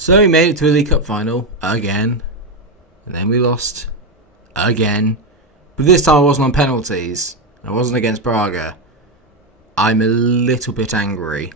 So we made it to a League Cup final again, and then we lost again. But this time I wasn't on penalties. I wasn't against Braga. I'm a little bit angry.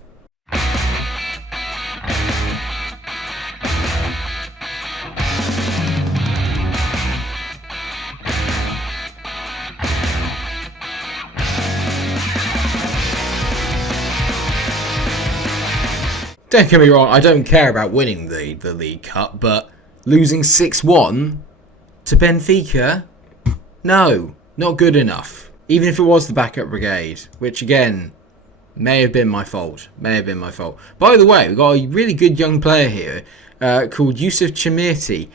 Don't get me wrong, I don't care about winning the League Cup, but losing 6-1 to Benfica? No, not good enough. Even if it was the backup brigade, which again, may have been my fault. By the way, we've got a really good young player here called Yusuf Chamirti.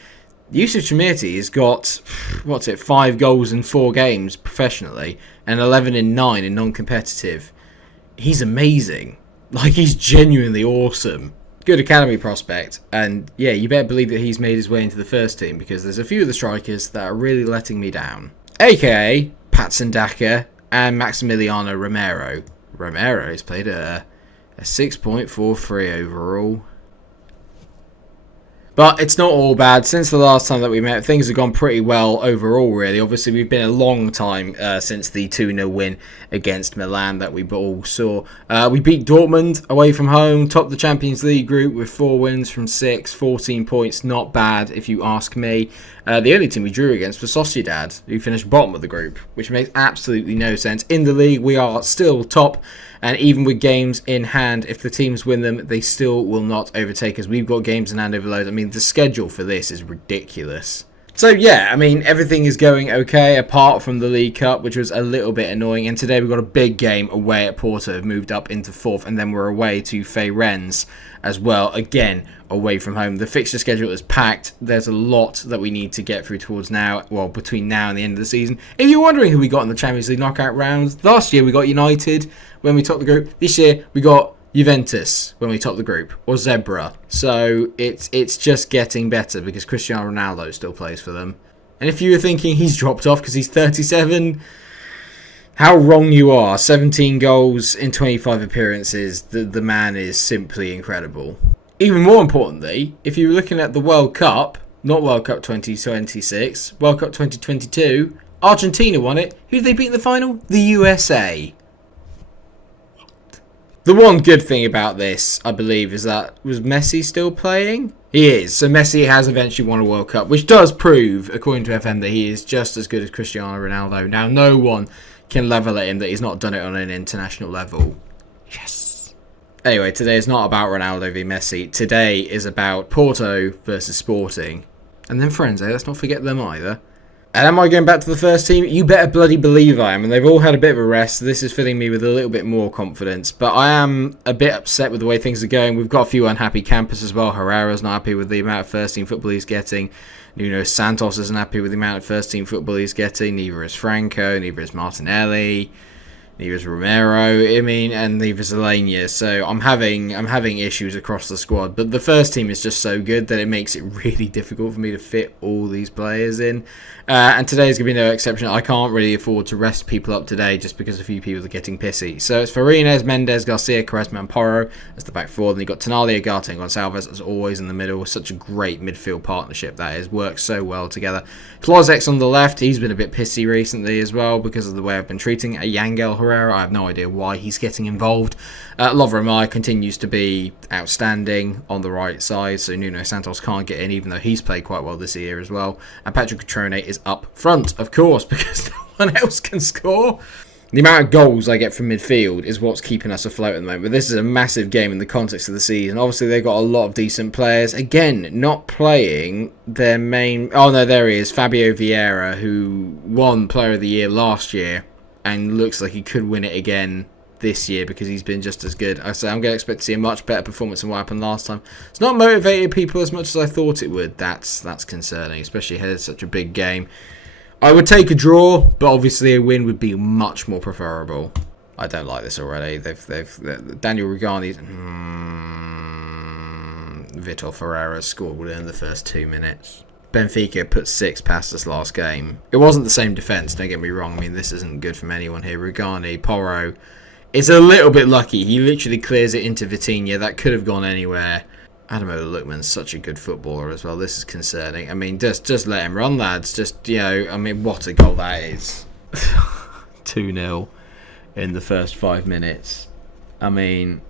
Yusuf Chamirti has got, 5 goals in 4 games professionally, and 11 in 9 in non-competitive. He's amazing. Like, he's genuinely awesome. Good academy prospect. And, yeah, you better believe that he's made his way into the first team, because there's a few of the strikers that are really letting me down. A.K.A. Patson Daka and Maximiliano Romero. Romero's played a 6.43 overall. But it's not all bad. Since the last time that we met, things have gone pretty well overall, really. Obviously, we've been a long time since the 2-0 win against Milan that we all saw. We beat Dortmund away from home, topped the Champions League group with 4 wins from 6, 14 points. Not bad, if you ask me. The only team we drew against was Sociedad, who finished bottom of the group, which makes absolutely no sense. In the league, we are still top. And even with games in hand, if the teams win them, they still will not overtake us. We've got games in hand overload. I mean, the schedule for this is ridiculous. So, yeah, I mean, everything is going okay, apart from the League Cup, which was a little bit annoying. And today we've got a big game away at Porto, have moved up into 4th, and then we're away to Feyenoord as well, again, away from home. The fixture schedule is packed. There's a lot that we need to get through towards now, well, between now and the end of the season. If you're wondering who we got in the Champions League knockout rounds, last year we got United when we topped the group. This year we got Juventus when we topped the group, or Zebra. So it's just getting better because Cristiano Ronaldo still plays for them. And if you were thinking he's dropped off because he's 37, how wrong you are. 17 goals in 25 appearances. The man is simply incredible. Even more importantly, if you were looking at the World Cup, not World Cup 2026, World Cup 2022, Argentina won it. Who did they beat in the final? The USA. The one good thing about this, I believe, is that, was Messi still playing? He is. So Messi has eventually won a World Cup, which does prove, according to FM, that he is just as good as Cristiano Ronaldo. Now, no one can level at him that he's not done it on an international level. Yes. Anyway, today is not about Ronaldo v Messi. Today is about Porto versus Sporting. And then Firenze, let's not forget them either. And am I going back to the first team? You better bloody believe I am. And they've all had a bit of a rest. So this is filling me with a little bit more confidence. But I am a bit upset with the way things are going. We've got a few unhappy campers as well. Herrera's not happy with the amount of first team football he's getting. Nuno Santos isn't happy with the amount of first team football he's getting. Neither is Franco. Neither is Martinelli. Neither is Romero. I mean, and neither is Alenia. So I'm having issues across the squad. But the first team is just so good that it makes it really difficult for me to fit all these players in. And today is going to be no exception. I can't really afford to rest people up today just because a few people are getting pissy. So it's Farines, Mendes, Garcia, Quaresma and Porro as the back four. Then you've got Tonali, Agate and Gonçalves as always in the middle. Such a great midfield partnership that is. Works so well together. Klozek's on the left. He's been a bit pissy recently as well because of the way I've been treating Yangel Herrera. I have no idea why he's getting involved. Lovren continues to be outstanding on the right side, so Nuno Santos can't get in, even though he's played quite well this year as well. And Patrick Cutrone is up front, of course, because no one else can score. The amount of goals I get from midfield is what's keeping us afloat at the moment. But this is a massive game in the context of the season. Obviously, they've got a lot of decent players. Again, not playing their main... Oh, no, there he is. Fabio Vieira, who won Player of the Year last year and looks like he could win it again this year because he's been just as good. I say I'm going to expect to see a much better performance than what happened last time. It's not motivated people as much as I thought it would. That's concerning, especially ahead of such a big game. I would take a draw, but obviously a win would be much more preferable. I don't like this already. Daniel Rugani, Vitor Ferreira scored within the first 2 minutes. Benfica put 6 past us last game. It wasn't the same defence, don't get me wrong. I mean, this isn't good from anyone here. Rugani, Porro is a little bit lucky. He literally clears it into Vitinha. That could have gone anywhere. Adamola Lookman's such a good footballer as well. This is concerning. I mean, just let him run, lads. Just, you know, I mean, what a goal that is. 2-0 in the first 5 minutes. I mean,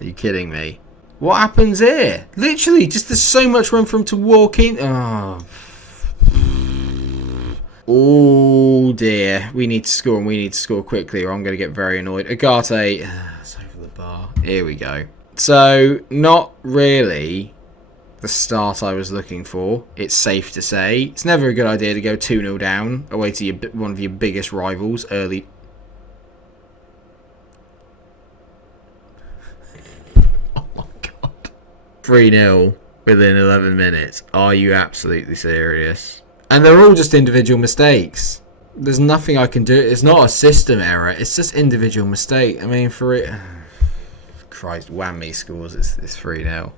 are you kidding me? What happens here? Literally, just there's so much room for him to walk in. Oh dear. We need to score, and we need to score quickly, or I'm going to get very annoyed. Agate. It's over the bar. Here we go. So, not really the start I was looking for. It's safe to say. It's never a good idea to go 2-0 down away to one of your biggest rivals early. Oh my god. 3-0 within 11 minutes. Are you absolutely serious? And they're all just individual mistakes. There's nothing I can do. It's not a system error. It's just individual mistake. I mean, for it... Christ, Whammy scores. It's 3-0.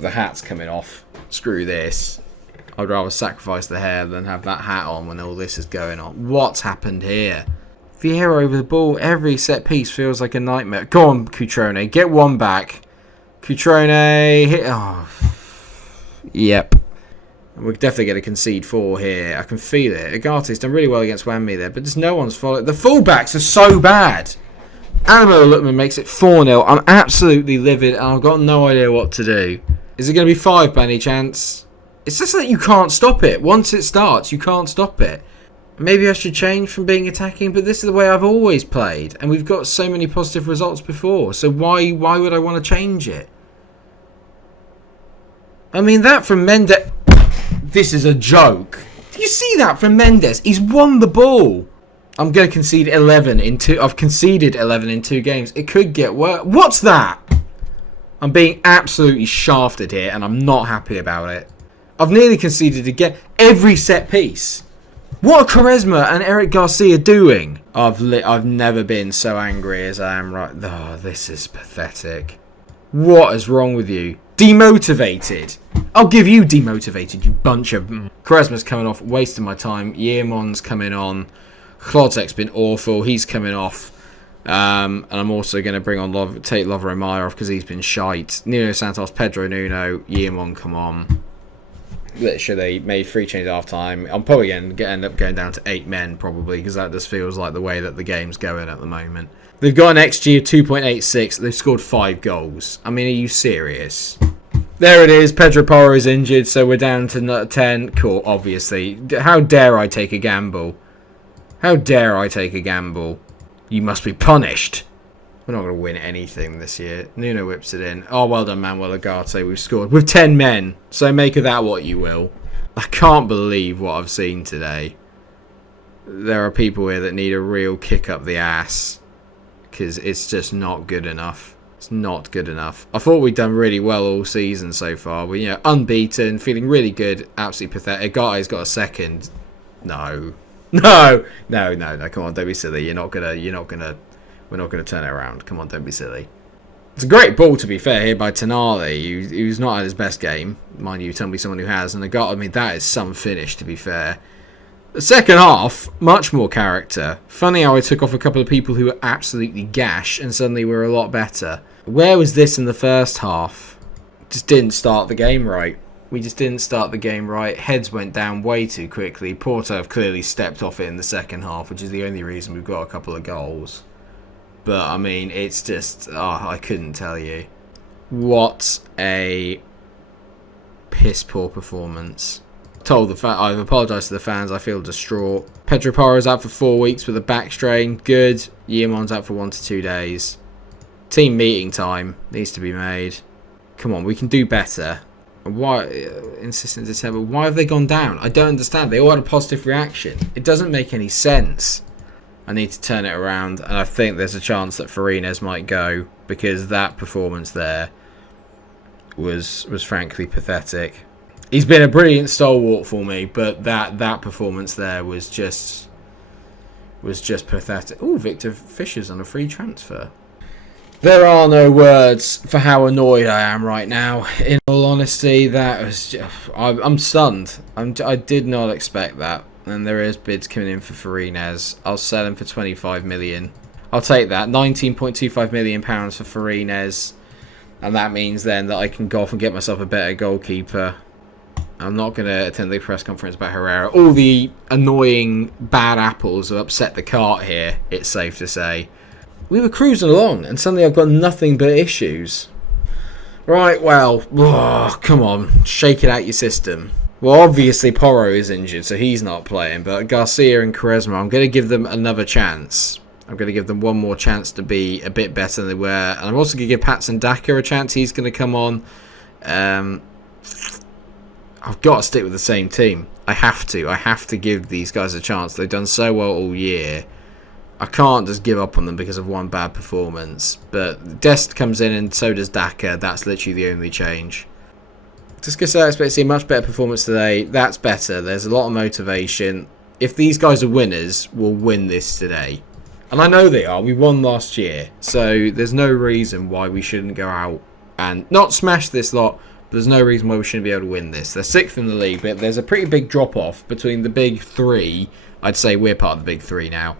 The hat's coming off. Screw this. I'd rather sacrifice the hair than have that hat on when all this is going on. What's happened here? Vieira over the ball. Every set piece feels like a nightmare. Go on, Cutrone. Get one back. Cutrone. Hit. Oh. Yep. We're definitely going to concede 4 here. I can feel it. Agate's done really well against Whammy there, but just no one's followed. The fullbacks are so bad. Adamola Lookman makes it 4-0. I'm absolutely livid and I've got no idea what to do. Is it going to be 5 by any chance? It's just that you can't stop it. Once it starts, you can't stop it. Maybe I should change from being attacking, but this is the way I've always played. And we've got so many positive results before. So why would I want to change it? I mean, that from Mendes... This is a joke. Do you see that from Mendes? He's won the ball. I'm going to concede 11 in 2. I've conceded 11 in 2 games. It could get worse. What's that? I'm being absolutely shafted here, and I'm not happy about it. I've nearly conceded again. Every set piece. What are Quaresma and Eric Garcia doing? I've never been so angry as I am right. Oh, this is pathetic. What is wrong with you? Demotivated. I'll give you demotivated, you bunch of... Quaresma's coming off, wasting my time. Yearmon's coming on. Klodsek's been awful. He's coming off. And I'm also going to bring on take Lovro Meyer off because he's been shite. Nuno Santos, Pedro Nuno, Yearmon come on. Literally made 3 changes at half time. I'm probably going to end up going down to 8 men probably because that just feels like the way that the game's going at the moment. They've got an XG of 2.86. They've scored 5 goals. I mean, are you serious? There it is. Pedro Porro is injured, so we're down to 10. Cool, obviously. How dare I take a gamble? How dare I take a gamble? You must be punished. We're not going to win anything this year. Nuno whips it in. Oh, well done, Manuel Agate. We've scored with 10 men. So make of that what you will. I can't believe what I've seen today. There are people here that need a real kick up the ass. Because it's just not good enough. It's not good enough. I thought we'd done really well all season so far. We, unbeaten, feeling really good. Absolutely pathetic. Agate's got a second. No. No. Come on, don't be silly. We're not gonna turn it around. Come on, don't be silly. It's a great ball, to be fair, here by Tonali. He was not at his best game, mind you. Tell me someone who has. And Agate, I mean, that is some finish, to be fair. The second half, much more character. Funny how I took off a couple of people who were absolutely gash, and suddenly we're a lot better. Where was this in the first half? Just didn't start the game right. We just didn't start the game right. Heads went down way too quickly. Porto have clearly stepped off it in the second half, which is the only reason we've got a couple of goals. But, I mean, it's just... I couldn't tell you. What a piss-poor performance. I've apologised to the fans. I feel distraught. Pedro Porro's out for 4 weeks with a back strain. Good. Yearmon's out for 1 to 2 days. Team meeting time needs to be made. Come on, we can do better. Why insistent December? Why have they gone down? I don't understand. They all had a positive reaction. It doesn't make any sense. I need to turn it around, and I think there's a chance that Farines might go because that performance there was frankly pathetic. He's been a brilliant stalwart for me, but that performance there was just pathetic. Oh, Victor Fischer's on a free transfer. There are no words for how annoyed I am right now. In all honesty, that was I'm stunned. I did not expect that. And there is bids coming in for Farines. I'll sell him for 25 million. I'll take that. 19.25 million pounds for Farines. And that means then that I can go off and get myself a better goalkeeper. I'm not going to attend the press conference about Herrera. All the annoying bad apples have upset the cart here, it's safe to say. We were cruising along, and suddenly I've got nothing but issues. Right, well, come on, shake it out your system. Well, obviously Porro is injured, so he's not playing, but Garcia and Quaresma, I'm going to give them another chance. I'm going to give them one more chance to be a bit better than they were. And I'm also going to give Patson Daka a chance. He's going to come on. I've got to stick with the same team. I have to. I have to give these guys a chance. They've done so well all year. I can't just give up on them because of one bad performance. But Dest comes in and so does Daka. That's literally the only change. Just because I expect to see a much better performance today. That's better. There's a lot of motivation. If these guys are winners, we'll win this today. And I know they are. We won last year. So there's no reason why we shouldn't go out and not smash this lot. But there's no reason why we shouldn't be able to win this. They're 6th in the league, but there's a pretty big drop-off between the big three. I'd say we're part of the big three now.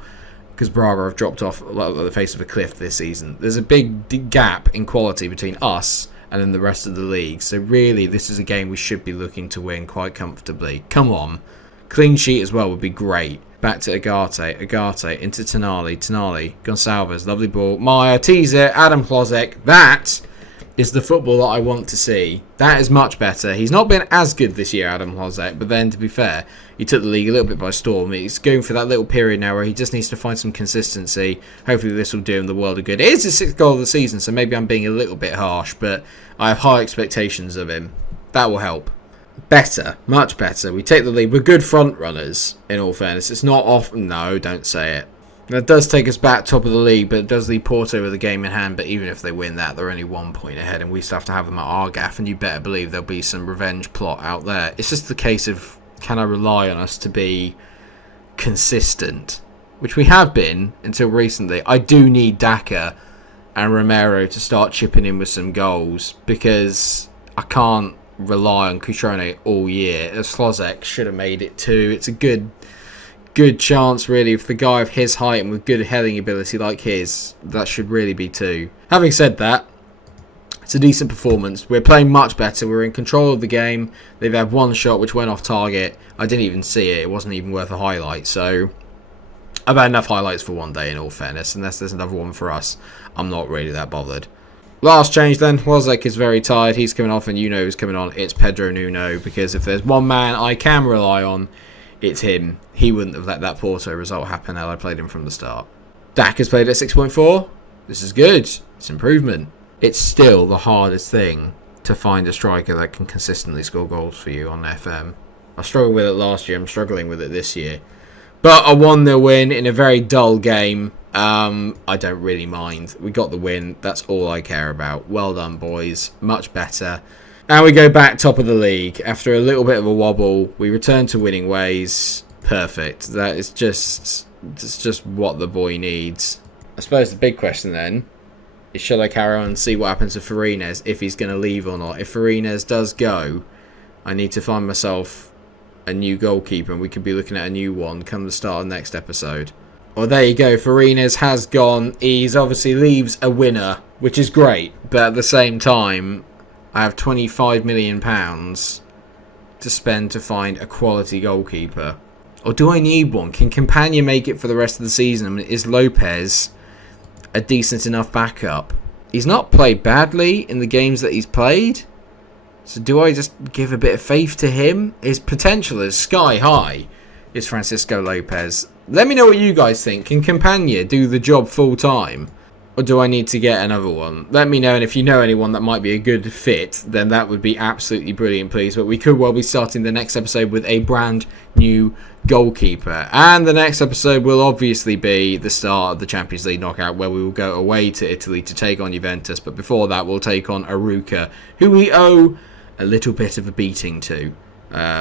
Because Braga have dropped off like the face of a cliff this season. There's a big gap in quality between us and then the rest of the league. So really, this is a game we should be looking to win quite comfortably. Come on. Clean sheet as well would be great. Back to Agate, into Tonali, Gonçalves, lovely ball. Maya, teaser, Adam Klozek. That is the football that I want to see. That is much better. He's not been as good this year, Adam Klozek, but then, to be fair, he took the league a little bit by storm. He's going for that little period now where he just needs to find some consistency. Hopefully this will do him the world of good. It is his 6th goal of the season, so maybe I'm being a little bit harsh, but I have high expectations of him. That will help. Better, much better. We take the lead. We're good front runners, in all fairness. It's not off. No, don't say it. That does take us back top of the league, but it does leave Porto with a game in hand. But even if they win that, they're only 1 point ahead, and we still have to have them at our gaff. And you better believe there'll be some revenge plot out there. It's just the case of, can I rely on us to be consistent? Which we have been until recently. I do need Daka and Romero to start chipping in with some goals, because I can't rely on Cutrone all year. Slozek should have made it too. It's a good chance really for the guy of his height and with good heading ability like his. That should really be two. Having said that, it's a decent performance. We're playing much better. We're in control of the game. They've had one shot which went off target. I didn't even see it. It wasn't even worth a highlight. So I've had enough highlights for one day, in all fairness. Unless there's another one for us, I'm not really that bothered. Last change then, Wozek is very tired. He's coming off and you know who's coming on. It's Pedro Nuno, because if there's one man I can rely on, it's him. He wouldn't have let that Porto result happen had I played him from the start. Dak has played at 6.4. This is good. It's improvement. It's still the hardest thing to find a striker that can consistently score goals for you on FM. I struggled with it last year. I'm struggling with it this year. But a 1-0 win in a very dull game. I don't really mind. We got the win. That's all I care about. Well done, boys. Much better. And we go back top of the league. After a little bit of a wobble, we return to winning ways. Perfect. That is just what the boy needs. I suppose the big question then is, shall I carry on and see what happens to Farines, if he's going to leave or not? If Farines does go, I need to find myself a new goalkeeper, and we could be looking at a new one come the start of the next episode. Well, there you go. Farines has gone. He's obviously leaves a winner, which is great. But at the same time, I have £25 million to spend to find a quality goalkeeper. Or do I need one? Can Campagna make it for the rest of the season? I mean, is Lopez a decent enough backup? He's not played badly in the games that he's played. So do I just give a bit of faith to him? His potential is sky high, is Francisco Lopez. Let me know what you guys think. Can Campagna do the job full time? Or do I need to get another one? Let me know, and if you know anyone that might be a good fit, then that would be absolutely brilliant, please. But we could well be starting the next episode with a brand new goalkeeper. And the next episode will obviously be the start of the Champions League knockout, where we will go away to Italy to take on Juventus. But before that, we'll take on Aruca, who we owe a little bit of a beating to.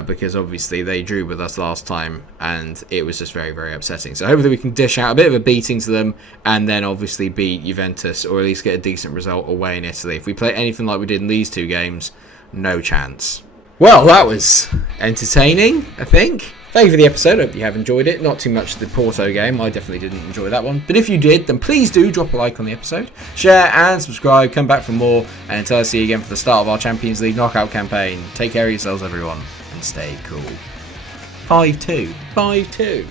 Because obviously they drew with us last time and it was just very, very upsetting. So hopefully we can dish out a bit of a beating to them and then obviously beat Juventus, or at least get a decent result away in Italy. If we play anything like we did in these two games, no chance. Well, that was entertaining, I think. Thank you for the episode. I hope you have enjoyed it. Not too much the Porto game. I definitely didn't enjoy that one. But if you did, then please do drop a like on the episode, share and subscribe. Come back for more. And until I see you again for the start of our Champions League knockout campaign, take care of yourselves, everyone, and stay cool. 5-2. 5-2.